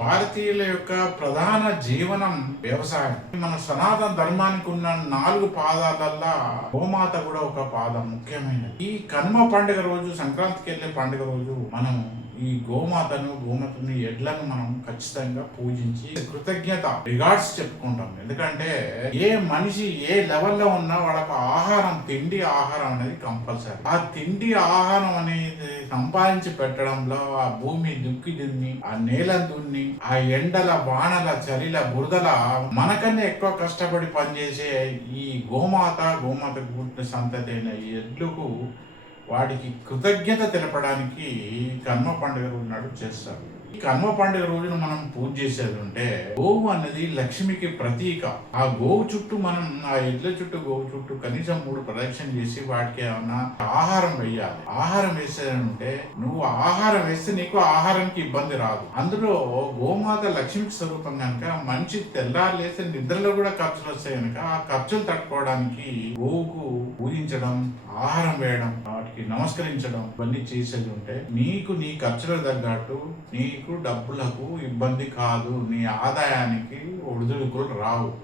భారతీయుల యొక్క ప్రధాన జీవనం వ్యవసాయం. మన సనాతన ధర్మానికి ఉన్న 4 పాదాలల్లా గోమాత కూడా ఒక పాదం ముఖ్యమైనది. ఈ కనుమ పండుగ రోజు, సంక్రాంతికి వెళ్ళే పండుగ రోజు మనం ఈ గోమాతని ఎడ్లను మనం ఖచ్చితంగా పూజించి కృతజ్ఞత రిగార్డ్స్ చెప్పుకుంటాం. ఎందుకంటే ఏ మనిషి ఏ లెవెల్లో ఉన్నా వాళ్ళకి తిండి ఆహారం అనేది కంపల్సరీ. ఆ తిండి ఆహారం అనేది సంపాదించి పెట్టడంలో ఆ భూమి దున్ని ఆ నేల దున్ని ఆ ఎండల వానల చలిల బురదల మనకన్నా ఎక్కువ కష్టపడి పనిచేసే ఈ గోమాతకు పుట్టిన సంతతి అయిన ఈ ఎడ్లకు వాడికి కృతజ్ఞత తెలపడానికి కనుమ పండుగ నాడు చేస్తారు. ఈ కనుమ పండుగ రోజున మనం పూజ చేసేది ఉంటే, గోవు అనేది లక్ష్మికి ప్రతీక. ఆ గోవు చుట్టూ మనం ఆ ఎడ్ల చుట్టూ గోవు చుట్టూ కనీసం 3 ప్రదక్షిణ చేసి వాటికి ఏమన్నా ఆహారం వేయాలి. ఆహారం వేసేదంటే నువ్వు ఆహారం వేస్తే నీకు ఆహారానికి ఇబ్బంది రాదు. అందులో గోమాత లక్ష్మికి స్వరూపం కనుక మనిషి తెల్లారు లేస్తే నిద్రలో కూడా ఖర్చులు వస్తాయి కనుక ఆ ఖర్చులు తట్టుకోవడానికి గోవుకు పూజించడం, ఆహారం వేయడం, వాటికి నమస్కరించడం ఇవన్నీ చేసేది ఉంటే నీకు నీ ఖర్చులకు తగ్గట్టు నీకు డబ్బులకు ఇబ్బంది కాదు, నీ ఆదాయానికి ఒడిదుడుకులు రావు.